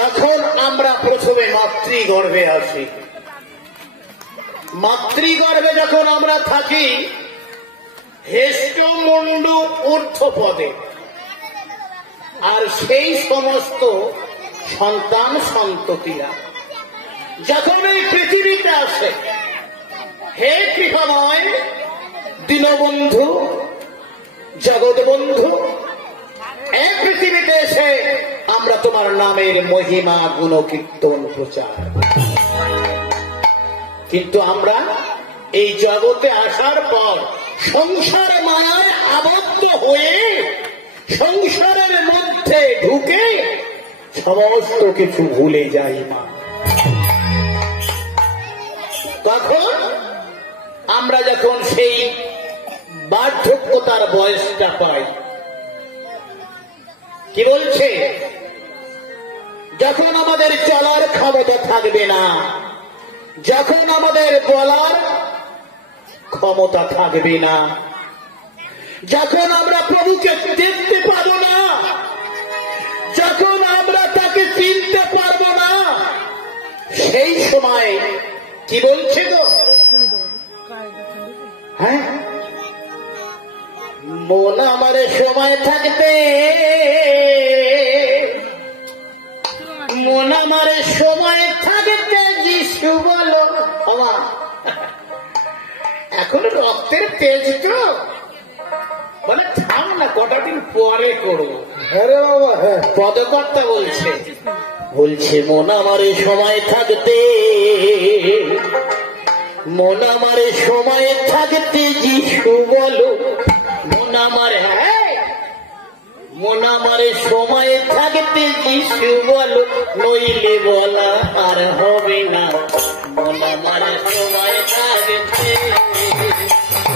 যখন আমরা প্রথমে মাতৃগর্ভে আসি, মাতৃগর্ভে যখন আমরা থাকি হেষ্টমুণ্ড ঊর্ধ্বপদে, আর সেই সমস্ত সন্তান সন্ততিরা যখন এই পৃথিবীতে আসে, হে কৃপাময় দীনবন্ধু জগৎবন্ধু, এই পৃথিবীতে এসে আমরা তোমার নামের মহিমা গুণকীর্তন প্রচার। কিন্তু আমরা এই জগতে আসার পর সংসার মায়ায় আবদ্ধ হয়ে সংসারের মধ্যে ঢুকে সমস্ত কিছু ভুলে যাই মা। তখন আমরা যখন সেই বার্ধক্যতার বয়সটা পাই, কি বলছে, যখন আমাদের চলার ক্ষমতা থাকবে না, যখন আমাদের বলার ক্ষমতা থাকবে না, যখন আমরা প্রভুকে দেখতে পারবো না, যখন আমরা তাকে চিনতে পারবো না, সেই সময় কি বলছে গো, হ্যাঁ, মন আমার সময় থাকতে, মন আমার সময় থাকতে যিশু বলো। এখন রক্তের তেজ তো বলে থাম না, কটা দিন পরে করবো। হ্যাঁ রে বাবা, হ্যাঁ, পদকর্তা বলছে, বলছে মন আমার সময় থাকতে, মন আমার সময় থাকতে যিশু বলো, মন আমার, হ্যাঁ, মন আমার সময় থাকতে যিশু বলো, নইলে বলা আর হবে না। মন আমার সময় থাকতে,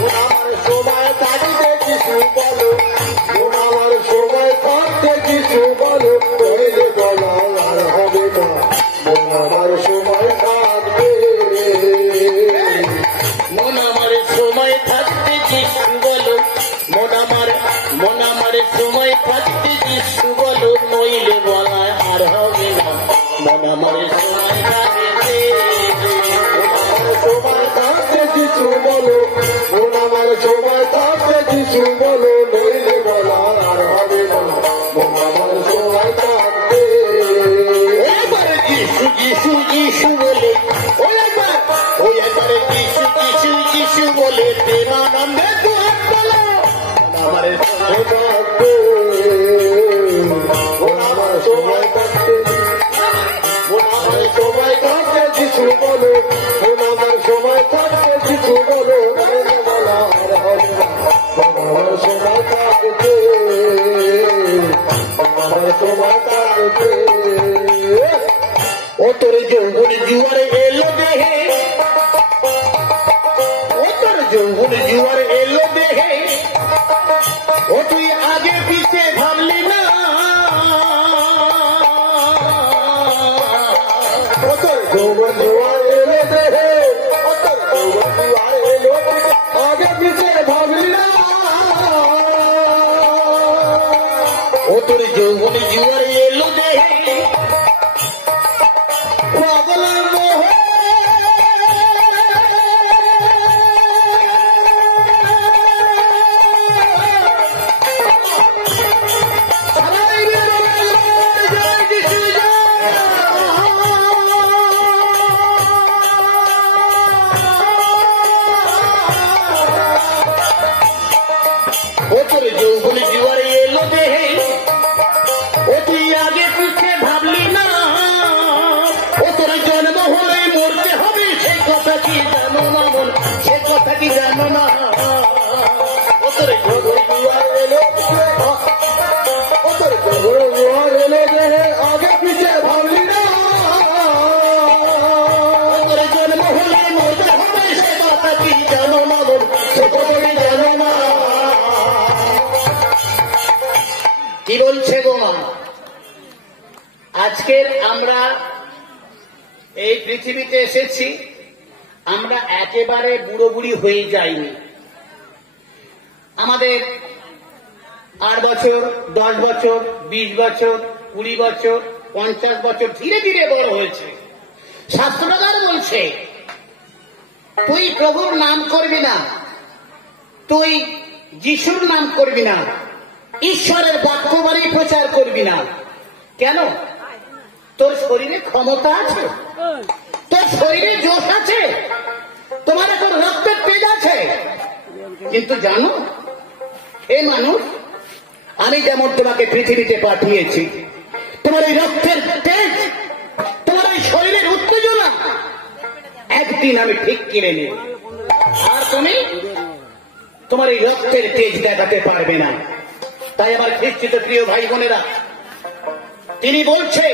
মন আমার সময় থাকতে যিশু বলো, মন আমার সময় থাকতে যিশু বলো, নইলে বলা আর হবে না। মন আমার সময় থাকতে, মন আমার সময় থাকতে যিশু বলো, মন আমার সময় থাকতে যিশু বলো, নইলে বলা আর হবে না। মন আমার সময় থাকতে, সময় থাকতে যিশু বলো, মন আমার সময় থাকতে যিশু বলো, নইলে বলা আর হবে না। মন আমার সময় থাকতে, এবারে যিশু যিশু যিশু বলে, ওই একবারে যিশু যিশু যিশু বলে প্রেমানন্দে দুহাত বলো। আমার সময় থাকতে, আমার সময় থাকতে, আমার সময় থাকতে যিশু বলো, আমার সময় থাকতে যিশু বলো, বলা আর হবে না। আমার সময় থাকতে, আমার সময় থাকতে, ও তোর যৌবন জুয়ার এলো দেহে, ও তোর যৌবন জুয়ার এলো দেহে, ও তুই আগে পিছে ভাবলি না, ও তোর যৌবন জুয়ার এলো দেহে, ও তোর যৌবন জুয়ার এলো, আগে পিছে ভাবলি না, ও তোর যৌবন জুয়ার এলো দেহে, পাগলের মোহ যৌবন জুয়ারে এলো দেহে, ও তুই আগে পিছে ভাবলি না, ও তোর জন্ম হলে মরতে হবে, সে কথা কি জানো না মন, সে কথা কি জানো না, ও তোর যৌবন জুয়ারে এলো, ও তোর যৌবন জুয়ারে এলো দেহে, আগে পিছে ভাবলি না, ও তোর জন্ম হলে মরতে হবে, সে কথা কি জানো না মন, সে কথা কি জানো না। কি বলছে গো মা, আজকের আমরা এই পৃথিবীতে এসেছি, আমরা একেবারে বুড়ো বুড়ি হয়ে যাইনি। আমাদের 8 বছর, 10 বছর, 20 বছর, 20 বছর, 50 বছর ধীরে ধীরে বড় হয়েছে। শাস্ত্রকার বলছে তুই প্রভুর নাম করবি না, তুই যিশুর নাম করবি না, ঈশ্বরের বাক্যবাণী প্রচার করবি না। কেন? তোর শরীরে ক্ষমতা আছে, তোর শরীরে জোশ আছে, তোমার এখন রক্তের তেজ আছে। কিন্তু জানো হে মানুষ, আমি যেমন তোমাকে পৃথিবীতে পাঠিয়েছি, তোমার এই রক্তের তেজ, তোমার এই শরীরের উত্তেজনা একদিন আমি ঠিক কিনে নেব, আর তুমি তোমার এই রক্তের তেজ দেখাতে পারবে না। তাই আমার খ্রিস্টিত প্রিয় ভাই বোনেরা, তিনি বলছে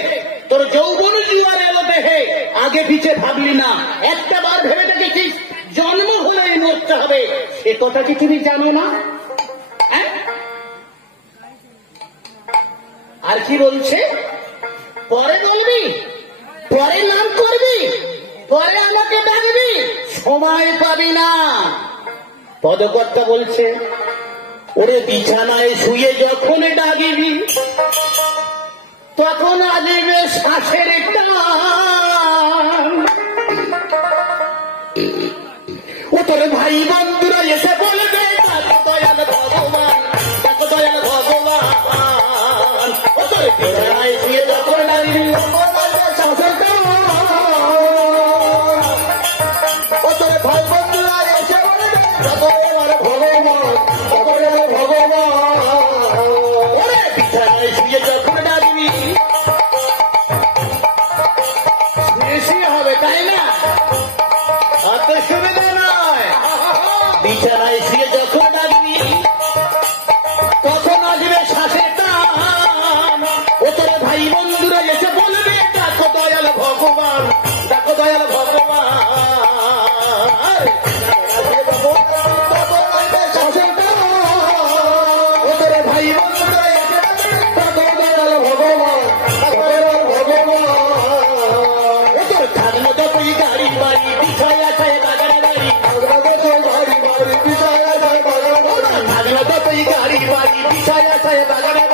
তোর যৌবন জুয়ার এলো দেহে, আগে পিছে ভাবলি না, একটা বার ভেবে দেখেছিস জন্ম হলেই মরতে হবে, সে কথা কি তুমি জানো না? আর কি বলছে? পরে বলবি, পরে নাম করবি, পরে আমাকে ডাকবি, সময় পাবি না। পদকর্তা বলছে ওরে বিছানায় শুয়ে যখন ডাকিবি, তখন আসবে শ্বাসের টান। ও তোর ভাই বন্ধুরা এসে বলবে দেখো দয়াল ভগবান, দেখো দয়াল ভগবান। ও তোর বিছানায় শুয়ে যখন ডাকিবি, শ্বাসের টান। ও তোর ভাই বন্ধুরা এসে বলবে দেখো দয়াল ভগবান, দেখো দয়াল ভগবান। ওরে বিছানায় শুয়ে যখন ডাকিবি, বেশি হবে তাই না? অত সুবিধা নয়। বিছানায় শুয়ে যখন ডাকবি, তখন আসবে শ্বাসের টান। ও তোর ভাই বন্ধুরা এসে বলবে দেখো দয়াল ভগবান, দেখো দয়াল ভগবান। শ্বাসের টান। ও তোর ভাই বন্ধুরা এসে দেখো দয়াল ভগবান, দেখো দয়াল ভগবান। ও তোর থাকলো যতই গাড়ি বাড়ি, বিছায় আছে বাগানে বাড়ি, থাকলো যতই গাড়ি বাড়ি, বিছায় আছে বাগানে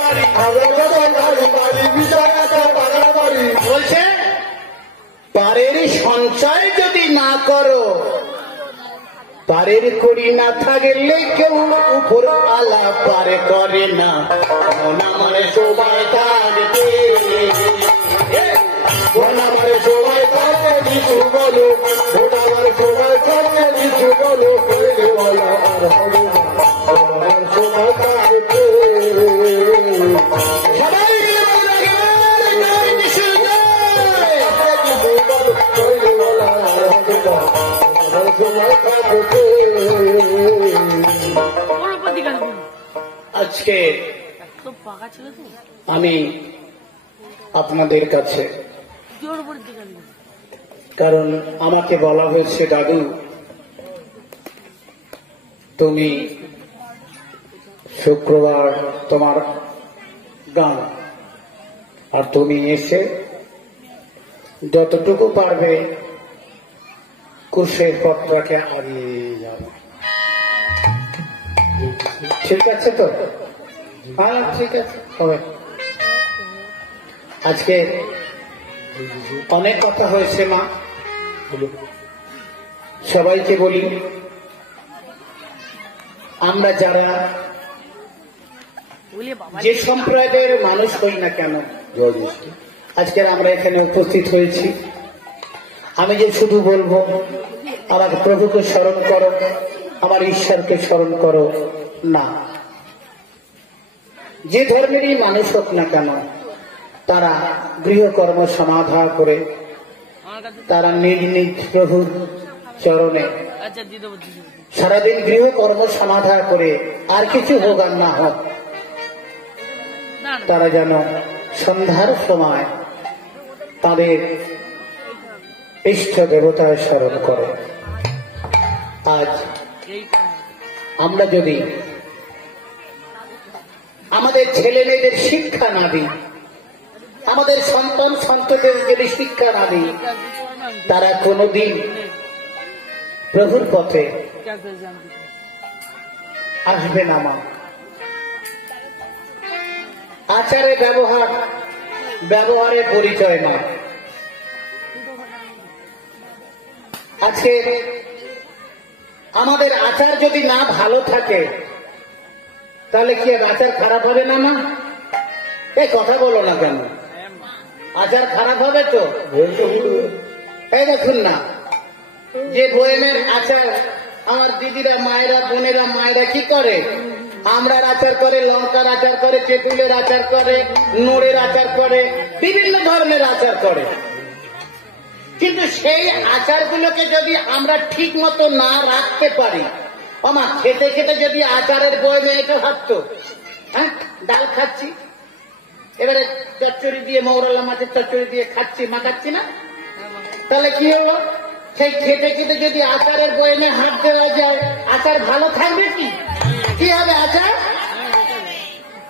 বাড়ি। বলছে পারের সঞ্চয় যদি না করো, পারের করি না থাকলে কেউ উপর আলা পার করে না। আমার সময় থাকবে, আমার সময় থাকবে কিছু বলো, আমার সময় থাকবে কিছু বলো, আমার সময় থাকবে। সবাই আজকে আমি আপনাদের কাছে, কারণ আমাকে বলা হয়েছে দাদু তুমি শুক্রবার তোমার গান, আর তুমি এসে যতটুকু পারবে কুশের পত্রকে হারিয়ে যাবে। ঠিক আছে তো? হ্যাঁ ঠিক আছে, হবে। আজকে অনেক কথা হয়েছে মা, সবাইকে বলি আমরা যারা যে সম্প্রদায়ের মানুষ হই না কেন, আজকে আমরা এখানে উপস্থিত হয়েছি, আমি যে শুধু বলবো আমার প্রভুকে স্মরণ করো, আমার ঈশ্বরকে স্মরণ করো না। যে ধর্মেরই মানুষ হোক না কেন, তারা গৃহকর্ম সমাধা করে তারা নিজ নিজ প্রভুর চরণে সারাদিন গৃহকর্ম সমাধা করে, আর কিছু হোক আর না হোক, তারা যেন সন্ধ্যার সময় তাদের ইষ্ট দেবতায় স্মরণ করে। আজ আমরা যদি আমাদের ছেলে মেয়েদের শিক্ষা না দিই, আমাদের সন্তান সন্ততিদের যদি শিক্ষা না দিই, তারা কোনদিন প্রভুর পথে আসবে না। মা আচারে ব্যবহার ব্যবহারের পরিচয় নয়। আজকে আমাদের আচার যদি না ভালো থাকে তাহলে কি আচার খারাপ হবে না? না, এই কথা বলো না কেন? আচার খারাপ হবে তো? এই দেখুন না, যে বয়েমের আচার আমার দিদিরা, মায়েরা, বোনেরা, মায়েরা কি করে? আমরার আচার করে, লঙ্কার আচার করে, তেঁতুলের আচার করে, নোড়ের আচার করে, বিভিন্ন ধরনের আচার করে। কিন্তু সেই আচারগুলোকে যদি আমরা ঠিক মতো না রাখতে পারি, আমার খেতে খেতে যদি আচারের বয়েমে এটা ভাবতো, হ্যাঁ ডাল খাচ্ছি, এবারে চচ্চড়ি দিয়ে, মৌরলা মাছের চচ্চড়ি দিয়ে খাচ্ছি, মাখাচ্ছি না, তাহলে কি হলো? সেই খেতে খেতে যদি আচারের বয়েমে হাত দেওয়া যায়, আচার ভালো থাকবে কি? কি হবে আচার?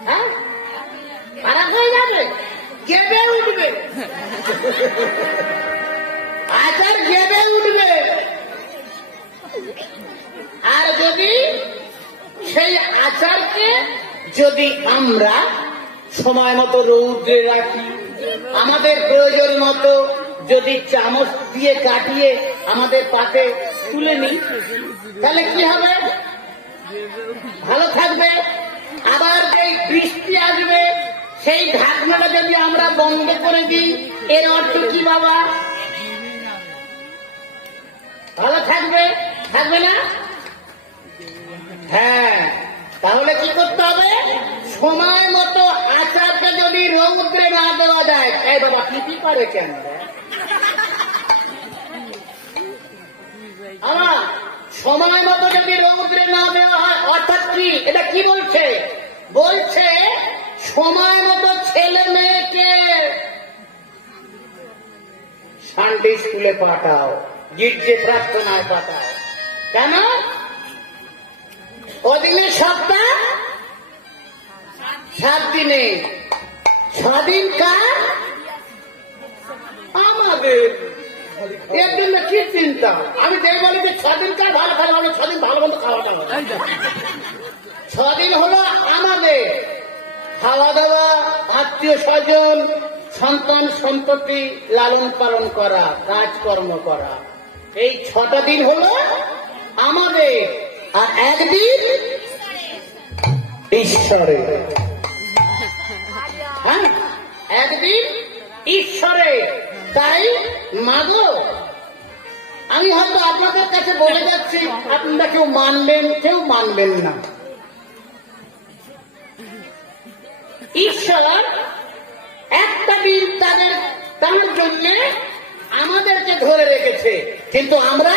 হ্যাঁ, খারাপ হয়ে যাবে, গেবে উঠবে, আচার গেবে উঠবে। আর যদি সেই আচারকে যদি আমরা সময় মতো রৌদ্রে রাখি, আমাদের প্রয়োজন মতো যদি চামচ দিয়ে কাটিয়ে আমাদের পাতে তুলে নিই, তাহলে কি হবে? ভালো থাকবে। আবার যেই বৃষ্টি আসবে, সেই ঢাকনাটা যদি আমরা বন্ধ করে দিই, এর অর্থ কি বাবা? ভালো থাকবে, থাকবে না? হ্যাঁ, তাহলে কি করতে হবে? সময় মতো আচারটা যদি রৌদ্রে না দেওয়া যায়, এই বাবা কি করে কেন? আমার সময় মতো যদি রৌদ্রে না দেওয়া হয়, অর্থাৎ কি? এটা কি বলছে? বলছে সময় মতো ছেলে মেয়েকে সানডে স্কুলে পাঠাও, গির্জে প্রার্থনায় পাঠাও। কেন? ওদিনে সপ্তাহ 7 দিনে, 6 দিন কার? আমাদের। এর জন্য কি চিন্তা? আমি যে বলি যে 6 দিন কার ভালো খাওয়া হবে, 6 দিন ভালো মন্দ খাওয়া দাওয়া, 6 দিন হলো আমাদের খাওয়া দাওয়া, আত্মীয় স্বজন, সন্তান সন্ততি লালন পালন করা, কাজকর্ম করা, এই 6টা দিন হলো আমাদের। আর একদিন ঈশ্বরে, হ্যাঁ একদিন ঈশ্বরে। তাই মাগো, আমি হয়তো আপনাদের কাছে বলে যাচ্ছি, আপনারা কেউ মানবেন, কেউ মানবেন না। ঈশ্বর একটা দিন তার জন্য আমাদেরকে ধরে রেখেছে, কিন্তু আমরা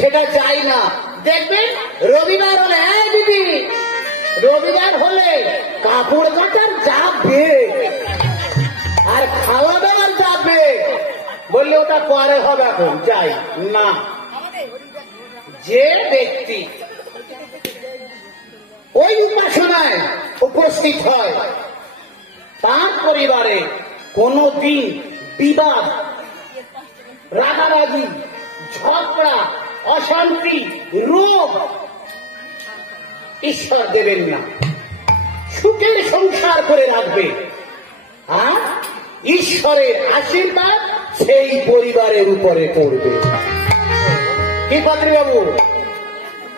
সেটা চাই না। দেখবেন রবিবার হলে, হ্যাঁ দিদি, রবিবার হলে কাপড় কাটার যাবে আর খাওয়া দাওয়ার যাবে, বললে ওটা পরে হবে, এখন যাই না। যে ব্যক্তি ওই উপাসনায় উপস্থিত হয়, তার পরিবারে কোনো দিন বিবাদ, রাগারাগি, ঝগড়া, অশান্তি, রোগ ঈশ্বর দেবেন না। সুখের সংসার করে রাখবে, আর ঈশ্বরের আশীর্বাদ সেই পরিবারের উপরে পড়বে। কি পাত্রী বাবু?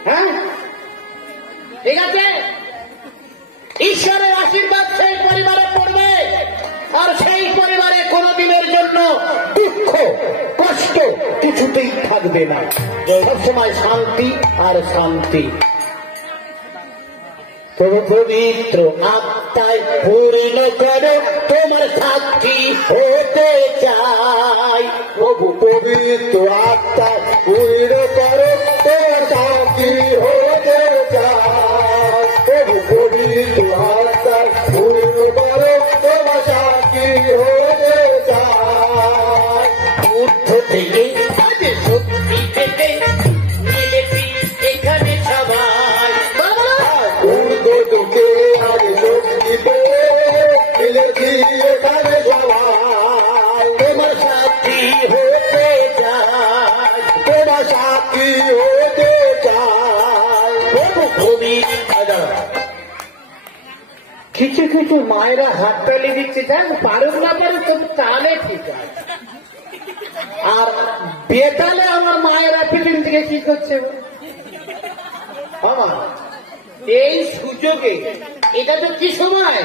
হ্যাঁ ঠিক আছে, ঈশ্বরের আশীর্বাদ সেই পরিবারে পড়বে, আর সেই পরিবারে কোনদিনের জন্য দুঃখ কষ্ট কিছুতেই থাকবে না, সবসময় শান্তি আর শান্তি। প্রভু পবিত্র আত্মায় পূর্ণ করো, তোমার সাক্ষী হতে চাই। প্রভু পবিত্র আত্মায় পূর্ণ করো, তোমার সাক্ষী হতে চাই। প্রভু পবিত্র আত্মায় পূর্ণ করো, তোমার সাক্ষী হতে চাই। বুদ্ধ থেকে সত্যি থেকে মিলেছি এখানে সবাই, তোমার সাথী হতে চাই, তোমার সাথী হতে চাই। প্রভু কিছু কিছু মায়েরা হাত তালি দিচ্ছে, যাক পারুক না পারুক তবু তাহলে ঠিক আছে। আর বেতালে আমার মায়েরা ফিল্ম থেকে কি করছে, এই সুযোগে এটা তো কি সময়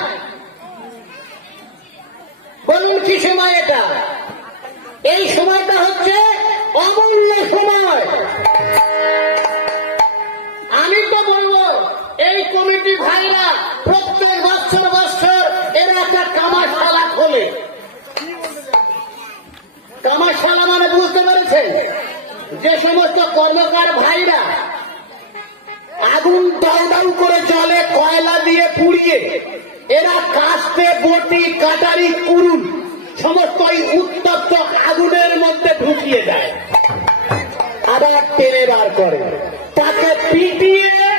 বলুন, কি সময় এটা? এই সময়টা হচ্ছে অমূল্য সময়। আমি তো বলবো এই কমিটি ভাইরা প্রত্যেক বছর এরা একটা কামাশালা খোলে। কামাশালা মানে বুঝতে পেরেছেন, যে সমস্ত কর্মকার ভাইরা আগুন দাউ দাউ করে জলে কয়লা দিয়ে পুড়িয়ে এরা কাস্তে বটি কাটারি কুরুন সমস্ত এই উত্তপ্ত আগুনের মধ্যে ঢুকিয়ে দেয়, আবার টেনে বার করে, তাকে পিটিয়ে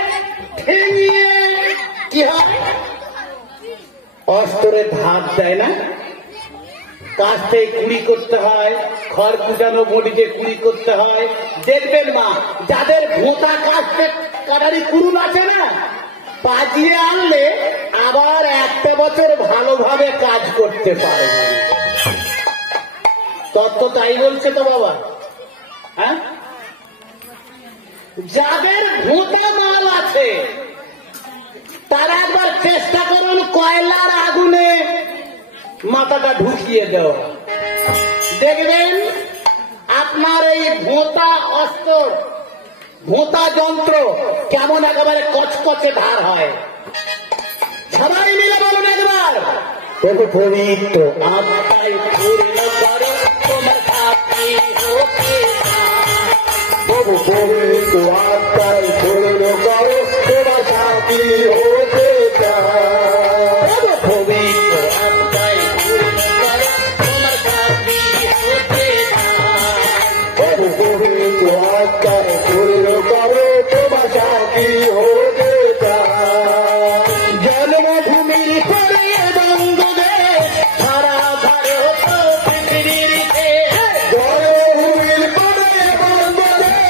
ঠেঙিয়ে কি হয়, অস্ত্রে ধার দেয় না, কাস্তে কুড়ি করতে হয়, খড় কুচানো বটিতে কুড়ি করতে হয়। দেখবেন মা, যাদের ভোঁতা কাস্তে কাটারি কুরুন আছে না, পাজিয়ে আনলে আবার একটা বছর ভালোভাবে কাজ করতে পারবে। তত্ত্ব তাই বলছে তো বাবা। হ্যাঁ, যাদের ভোঁতা মাল আছে তারা একবার চেষ্টা করুন কয়লার আগুনে মাথাটা ঢুকিয়ে দেওয়া, দেখবেন আপনার এই ভোঁতা অস্ত্র ভোঁতা যন্ত্র কেমন একেবারে কচকচে ধার হয়। সবাই মিলে বলুন একবার, তবু পবিত্র আত্মায় পূর্ণ করো তোমার সাথী হোকে, তবু পবিত্র আত্মায় পূর্ণ করো তোমার সাথী হোকে, তবু পবিত্র আত্মায় পূর্ণ করো তোমার সাথী হোকে, তবু পবিত্র আত্মায় পূর্ণ করো তোমার সাথী হোকে। জন্মভূমির পরে বঙ্গদেশ সারা ভারত পৃথিবীতে, জন্মভূমির পরে বঙ্গদেশ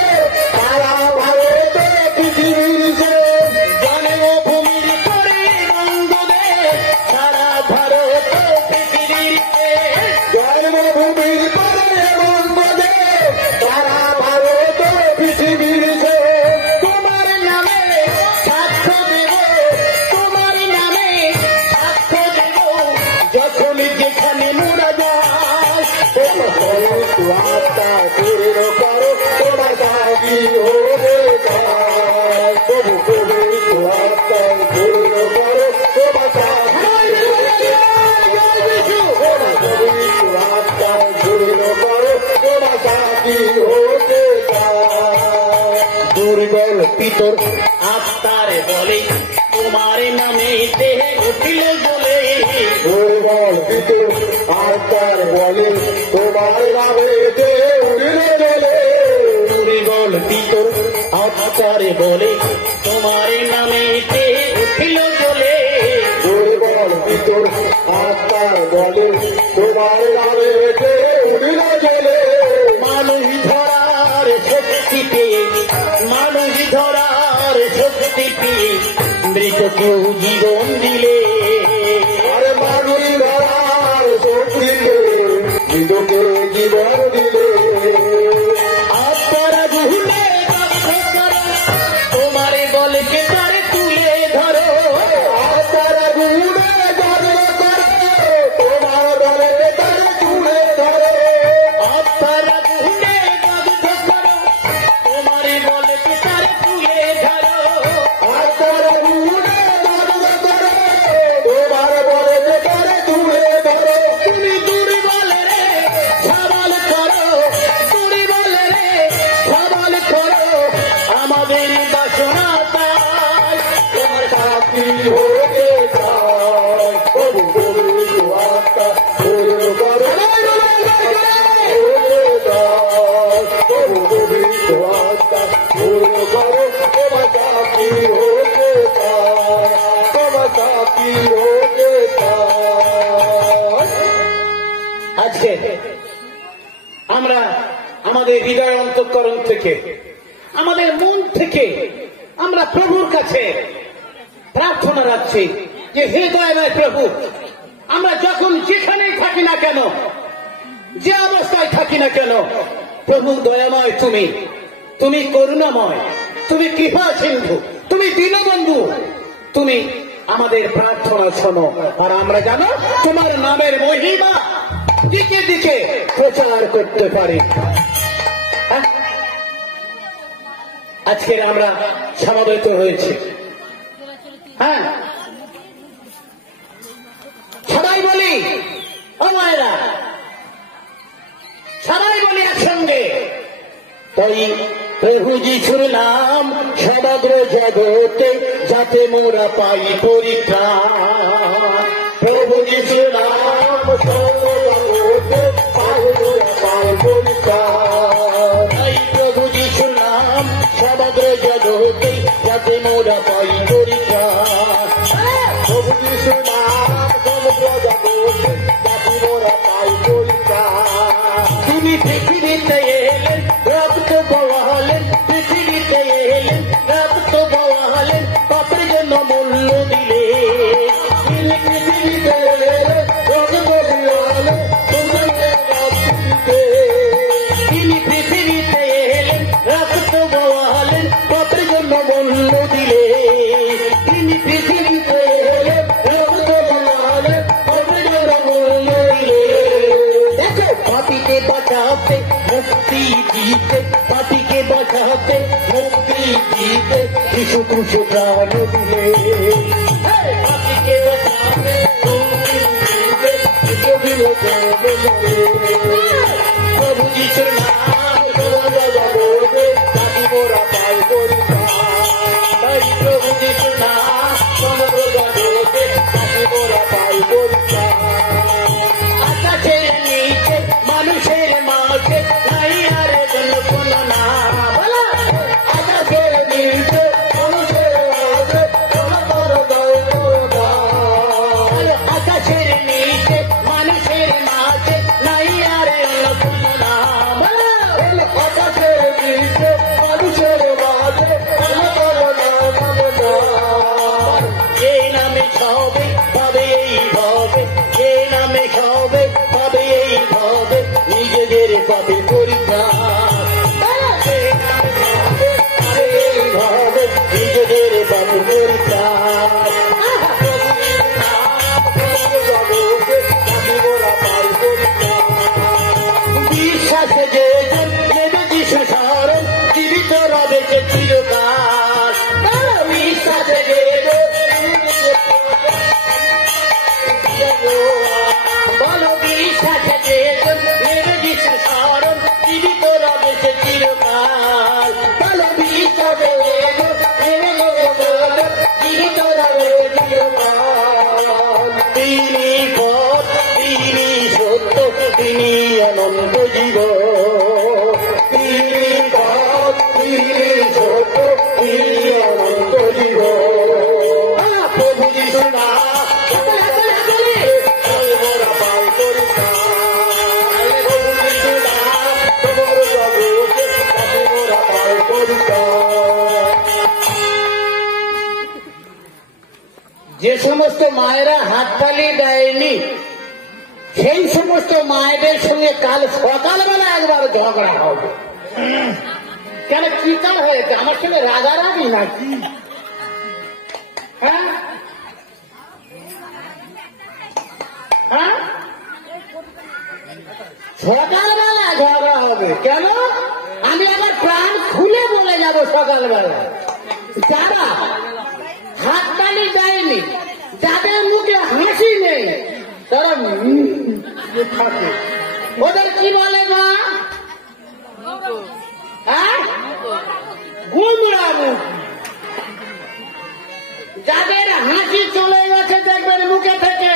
সারা ভারত পৃথিবীতে, জন্মভূমির পরে বঙ্গদেশ সারা ভারত পৃথিবীতে, জন্মভূমির পরে বঙ্গদেশ সারা ভারত পৃথিবীতে, তোমার নামে সাক্ষ্য দেব, তোমার নামে সাক্ষ্য দেব, যখন যেখানে মোরা যাই, আত্মা পূর্ণ করো তোমার দাবি হয়ে যায়, তবু পবিত্র আত্মা পূর্ণ করো তোমার দাবি, পবিত্র আত্মা পূর্ণ করো তোমার দাবি হতে যায়। দুর্বল পিতর আত্মার বলে তোমার নামে দেহে উঠিল জ্বলে, দুর্বল পিতর আত্মার বলে তোমার নামে দেহে উঠিল জ্বলে, দুর্বল পিতর আত্মার বলে তোমার নামে দেহে উঠিল জ্বলে, দুর্বল পিতর আত্মার বলে তোমার নামে দেহে উঠিল জ্বলে, মানুষ ধরার শক্তি পেয়ে, মানুষ ধরার শক্তি পেয়ে মৃত কেউ জীবন দিলে, আরে মানুষ ধরার শক্তি পেয়ে মৃত কেউ জীবন দিলে, আপনারা ভুলে তোমার বলকে তারে তুলে ধরো, আপনারা ভুলে তোমার বলকে তারে তুলে ধরো, আপনারা ভুলে তোমার বলকে তারে তুলে ধরো, আপনারা ভুলে তোমার বলকে তারে তুলে ধরো, তুমি দুর্বল রে সবল করো, দুর্বল রে সবল করো, আমাদের বাসনা তাই তোমার সাথী হতে চাই, তবু পবিত্র আত্মা পূর্ণ করো, তবু পবিত্র আত্মা পূর্ণ করো তোমার সাথী হতে চাই, তোমার সাথী হতে চাই। আজকে আমরা আমাদের হৃদয় অন্তঃকরণ থেকে, আমাদের মন থেকে আমরা প্রভুর কাছে প্রার্থনা রাখছি, যে হে দয়াময় প্রভু, আমরা যখন যেখানেই থাকি না কেন, যে অবস্থায় থাকি না কেন, প্রভু দয়াময় তুমি করুণাময়, তুমি কৃপা সিন্ধু, তুমি দীনবন্ধু, তুমি আমাদের প্রার্থনা শোনো। আর আমরা জানো তোমার নামের মহিমা দিকে দিকে প্রচার করতে পারি। আজকে আমরা সমাবেত হয়েছি। হ্যাঁ, সবাই বলি ও মায়েরা, সবাই বলি একসঙ্গে, তাই প্রভু যিশুর নাম সমগ্র জগতে যাতে মোরা পাই পরীক্ষা। প্রভু যিশুর নাম সমগ্র জগতে পাই পরীক্ষা। প্রভু যিশুর নাম সমগ্র জগতে যাতে মোরা পাই পরীক্ষা। প্রভু যিশুর নাম সমগ্র জগতে যাতে মোরা পাই পরীক্ষা। তিনি পৃথিবীতে এলেন, রক্ত বওয়ালেন, পৃথিবীতে এলেন, রক্ত বওয়ালেন, পাপের জন্য মূল্য দিলে। তিনি পৃথিবীতে এলেন, রক্ত বওয়ালেন, তিনি পৃথিবীতে এলেন, রক্ত বওয়ালেন, পাপের জন্য মূল্য দিলে। তিনি পৃথিবীতে এলেন, রক্ত বওয়ালেন, পাপের জন্য মূল্য দিলে। দেখো পাপীকে বাঁচাতে মুক্তি দিতে, পাপীকে বাঁচাতে মুক্তি দিতে যিশু ক্রুশে প্রাণ দিলে। পাপীকে বাঁচাতে মুক্তি দিতে যিশু দিলে প্রাণ দিলে। প্রভু যিশুর নাম সমগ্র জগতে যাতে মোরা পাই পরীক্ষা। তাই প্রভু যিশুর নাম সমগ্র জগতে যাতে মোরা পাই পরীক্ষা। আকাশের নিচে মানুষের মাঝে নাই আর কোন নাম। আকাশের নিচে মানুষের মাঝে আকাশের নিচে মানুষের মাঝে নাই আর কোন নাম। আকাশের নিচে মানুষের মাঝে এই নামে সবে পাবে এইভাবে, এই নামে সবে পাবে এইভাবে নিজেদের পাবে পরীক্ষা। এইভাবে নিজেদের পাবে পরীক্ষা। বিশ্বাসে যে নেবে যিশু শরণ, জীবিত রবে যে চিরকাল। বিশ্বাসে যে বলো, বিশ্বাসে যে নেবে যিশু শরণ, জীবিত রবে যে চিরকাল। বলো বিশ্বাসে জীবিত রবে চিরকাল। তিনি পথ, তিনি সত্য, তিনি অনন্ত জীবন। তিনি পথ, তিনি সত্য, তিনি অনন্ত জীবন। প্রভু যিশুর নাম মোরা পাই পরীক্ষা। প্রভু যিশুর নাম সমগ্র জগতে যাতে মোরা পাই পরীক্ষা। যে সমস্ত মায়েরা হাততালি দেয়নি সেই সমস্ত মায়েদের সঙ্গে কাল সকালবেলা একবার ঝগড়া হবে। কেন কি কাল হয়েছে? আমার সঙ্গে রাগারাগি নাকি? হ্যাঁ, হ্যাঁ, সকালবেলা ঝগড়া হবে। কেন? আমি আবার প্রাণ খুলে বলে যাব সকালবেলা। যারা হাততালি দেয়নি, যাদের মুখে হাসি নেই, তারা থাকে, ওদের কি বলে মা? হ্যাঁ, গুমরা মুখ। যাদের হাসি চলে গেছে দেখবেন মুখে থেকে,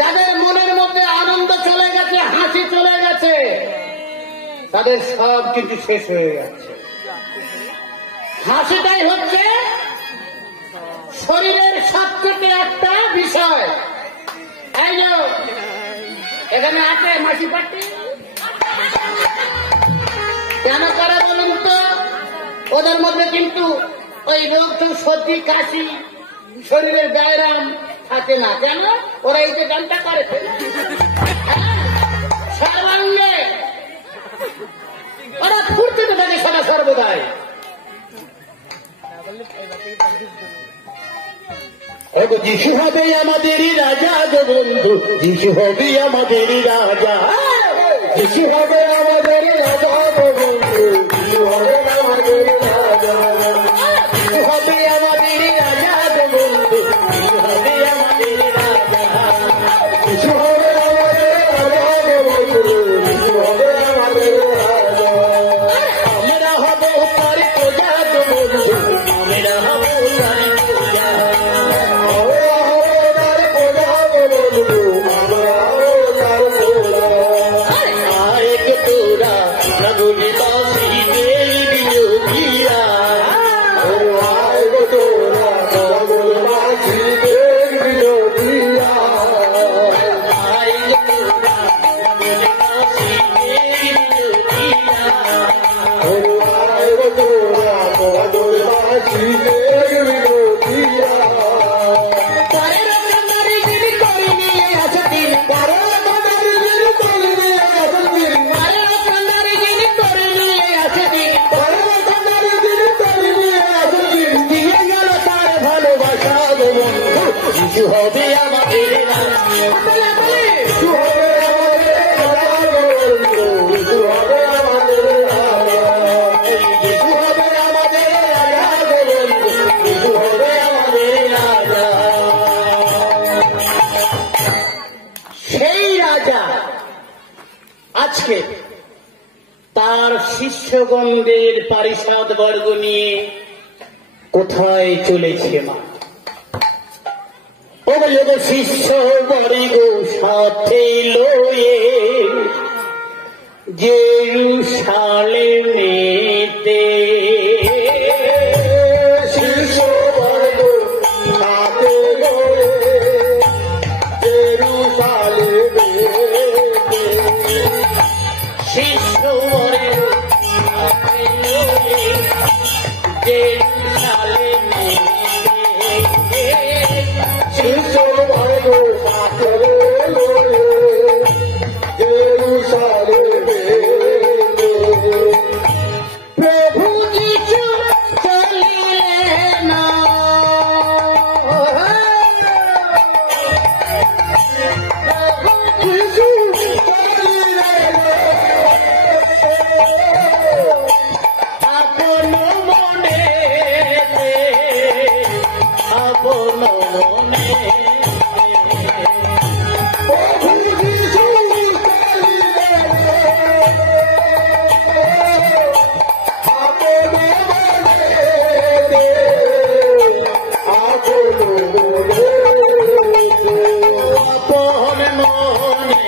যাদের মনের মধ্যে আনন্দ চলে গেছে, হাসি চলে গেছে, তাদের সব কিছু শেষ হয়ে যাচ্ছে। হাসিটাই হচ্ছে শরীরের সবথেকে একটা বিষয়। এই যে এখানে আছে মাসি পাটি, কেন করে বলুন তো? ওদের মধ্যে কিন্তু ওই রোগ, সর্দি, কাশি শরীরের ব্যায়াম থাকে না কেন? ওরা এই যে গানটা করে সর্বাঙ্গে ওরা ফুর্তিতে থাকে সদা সর্বদাই। যিশু হবে আমাদেরই রাজা গো বন্ধু, যিশু হবে আমাদেরই রাজা, যিশু হবে আমাদের রাজা গো বন্ধু, যিশু হবে আমাদের রাজা, যিশু হবে আমাদের রাজা গো বন্ধু, যিশু হবে আমাদের রাজা, যিশু হবে আমাদের রাজা গো বন্ধু, যিশু হবে আমাদের রাজা। আমরা হব তার প্রজা গো বন্ধু, আমরা হব তার প্রজা, যিশু হবে আমাদের রাজা, যিশু হবে আমাদের রাজা, যিশু হবে আমাদের রাজা, যিশু হবে আমাদের রাজা। সেই রাজা আজকে তার শিষ্যগণদের পারিষদ বর্গ নিয়ে কোথায় চলেছে মা? শিষ্য বর্গ সাথে লয়ে জেরুসালেমেতে, শিষ্য বর্গ সাথে লয়ে জেরুসালেমেতে, শিষ্য বর্গ সাথে লয়ে জেরুসালেমেতে, শিষ্য বর্গ সাথে লয়ে জেরুসালেমেতে, প্রভু যিশু চলিলেন, প্রভু যিশু চলিলেন আপন মনে, আপন মনে, প্রভু যিশু চলিলেন আপন মনে, আপন মনে,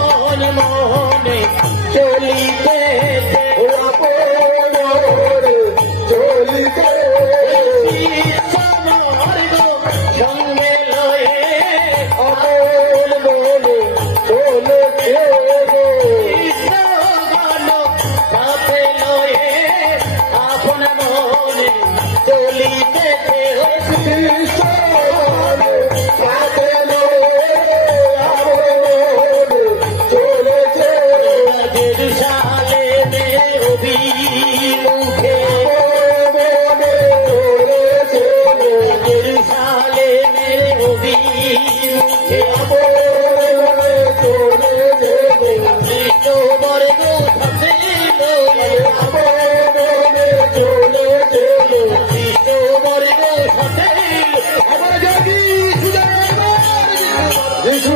আপন মনে চলিতে আপন মনে চলিতে চলিতে সঙ্গে লয়ে আপন মনে চলেছে, সাথে লয়ে আপন মনে চলিতেছে, সাথে লয়ে আপন মনে চলেছে, জেরুসালেমে অভিমুখে মনে চলেছে, জেরুসালেমে অভিমুখে মনে চলেছে, শিষ্য বর্গ সাথে লয়ে মনে চলেছে, শিষ্য বর্গ সাথে আবার যদি যিশু